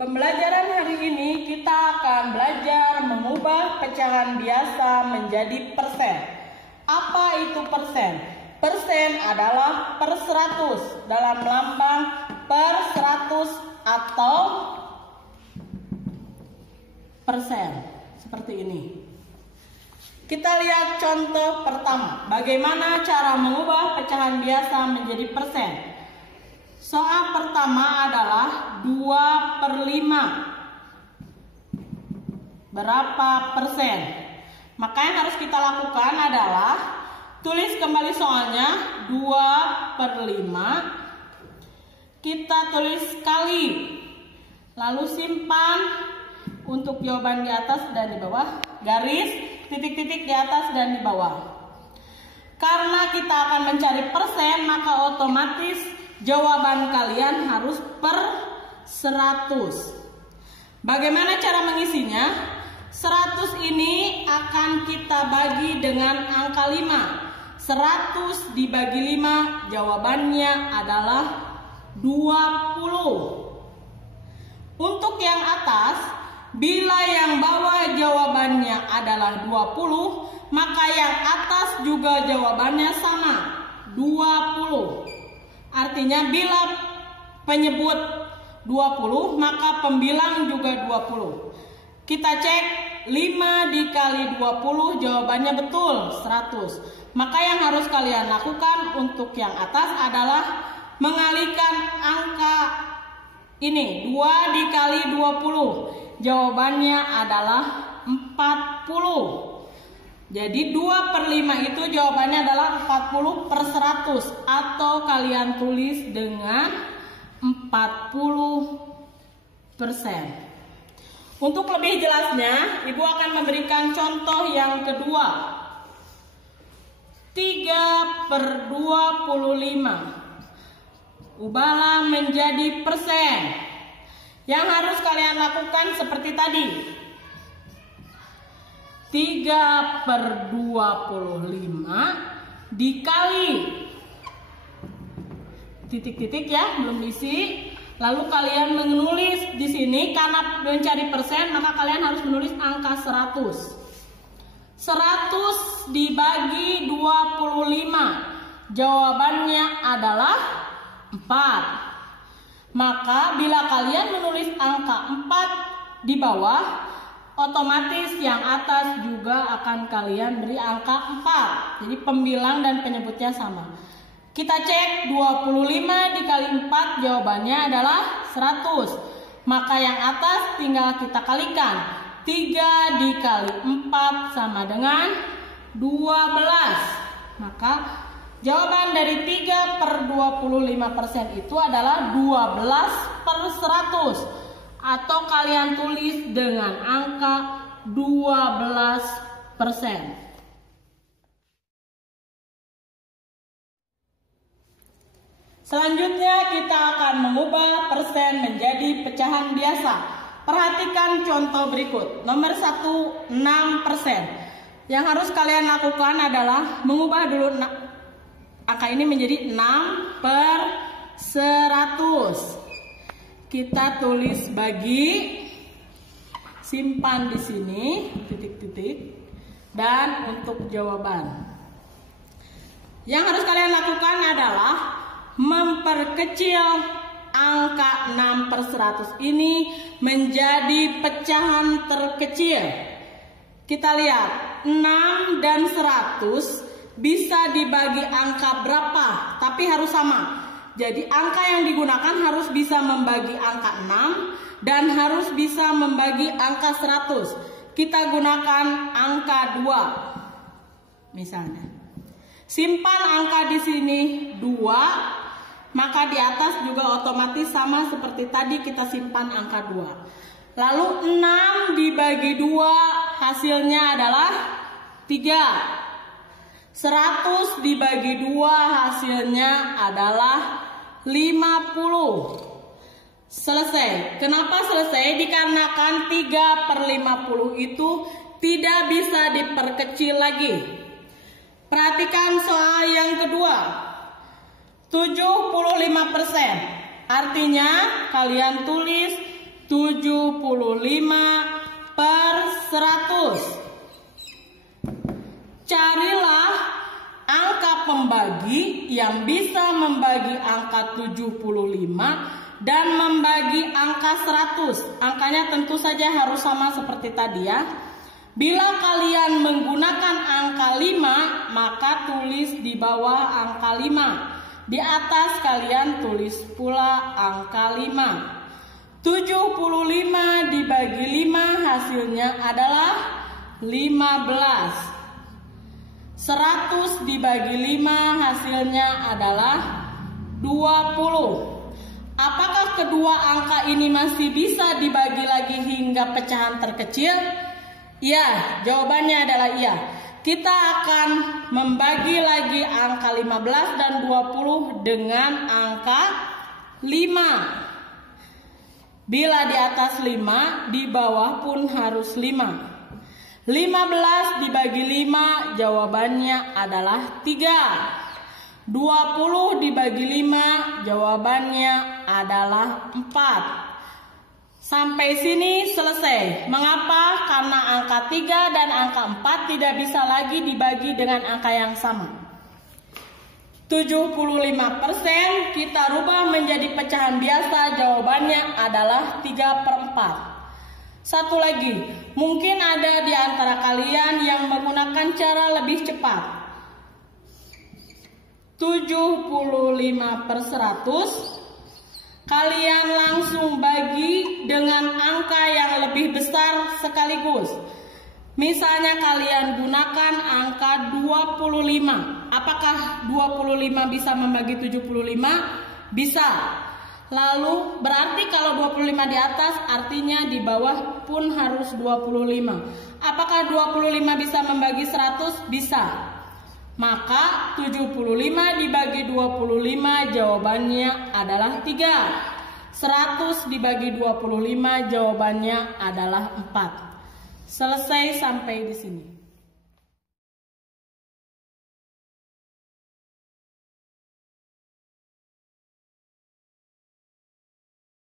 Pembelajaran hari ini kita akan belajar mengubah pecahan biasa menjadi persen. Apa itu persen? Persen adalah per 100 dalam lambang per 100 atau persen. Seperti ini. Kita lihat contoh pertama. Bagaimana cara mengubah pecahan biasa menjadi persen? Soal pertama adalah 2/5. Berapa persen? Maka yang harus kita lakukan adalah tulis kembali soalnya 2/5. Kita tulis kali. Lalu simpan untuk jawaban di atas dan di bawah. Garis, titik-titik di atas dan di bawah. Karena kita akan mencari persen, maka otomatis jawaban kalian harus per 100. Bagaimana cara mengisinya? 100 ini akan kita bagi dengan angka 5. 100 dibagi 5, jawabannya adalah 20. Untuk yang atas, bila yang bawah jawabannya adalah 20, maka yang atas juga jawabannya sama, 20. Artinya bila penyebut 20, maka pembilang juga 20. Kita cek 5 dikali 20, jawabannya betul 100. Maka yang harus kalian lakukan untuk yang atas adalah mengalihkan angka ini, 2 dikali 20. Jawabannya adalah 40. Jadi 2/5 itu jawabannya adalah 40 per 100. Atau kalian tulis dengan 40%. Untuk lebih jelasnya, Ibu akan memberikan contoh yang kedua. 3/25. Ubahlah menjadi persen. Yang harus kalian lakukan seperti tadi. 3/25 dikali titik-titik ya, belum diisi. Lalu kalian menulis di sini, karena mencari persen maka kalian harus menulis angka 100. 100 dibagi 25, jawabannya adalah 4. Maka bila kalian menulis angka 4 di bawah, otomatis yang atas juga akan kalian beri angka 4. Jadi pembilang dan penyebutnya sama. Kita cek 25 dikali 4, jawabannya adalah 100. Maka yang atas tinggal kita kalikan. 3 dikali 4 sama dengan 12. Maka jawaban dari 3/25% itu adalah 12/100. Atau kalian tulis dengan angka 12%. Selanjutnya kita akan mengubah persen menjadi pecahan biasa. Perhatikan contoh berikut. Nomor 1, 6%. Yang harus kalian lakukan adalah mengubah dulu angka ini menjadi 6/100. Kita tulis bagi, simpan di sini titik-titik, dan untuk jawaban. Yang harus kalian lakukan adalah memperkecil angka 6/100 ini menjadi pecahan terkecil. Kita lihat, 6 dan 100 bisa dibagi angka berapa, tapi harus sama. Jadi angka yang digunakan harus bisa membagi angka 6 dan harus bisa membagi angka 100. Kita gunakan angka 2. Misalnya. Simpan angka di sini 2, maka di atas juga otomatis sama seperti tadi kita simpan angka 2. Lalu 6 dibagi 2 hasilnya adalah 3. 100 dibagi 2 hasilnya adalah 50. Selesai. Kenapa selesai? Dikarenakan 3/50 itu tidak bisa diperkecil lagi. Perhatikan soal yang kedua. 75%. Artinya kalian tulis 75/100. Carilah angka pembagi yang bisa membagi angka 75 dan membagi angka 100. Angkanya tentu saja harus sama seperti tadi ya. Bila kalian menggunakan angka 5, maka tulis di bawah angka 5. Di atas kalian tulis pula angka 5. 75 dibagi 5 hasilnya adalah 15. 100 dibagi 5 hasilnya adalah 20. Apakah kedua angka ini masih bisa dibagi lagi hingga pecahan terkecil? Ya, jawabannya adalah iya. Kita akan membagi lagi angka 15 dan 20 dengan angka 5. Bila di atas 5, di bawah pun harus 5. 15 dibagi 5 jawabannya adalah 3. 20 dibagi 5 jawabannya adalah 4. Sampai sini selesai. Mengapa? Karena angka 3 dan angka 4 tidak bisa lagi dibagi dengan angka yang sama. 75% kita rubah menjadi pecahan biasa, jawabannya adalah 3/4. Satu lagi, mungkin ada di antara kalian yang menggunakan cara lebih cepat. 75/100 kalian langsung bagi dengan angka yang lebih besar sekaligus. Misalnya kalian gunakan angka 25. Apakah 25 bisa membagi 75? Bisa. Lalu berarti kalau 25 di atas artinya di bawah pun harus 25. Apakah 25 bisa membagi 100? Bisa. Maka 75 dibagi 25 jawabannya adalah 3. 100 dibagi 25 jawabannya adalah 4. Selesai sampai di sini.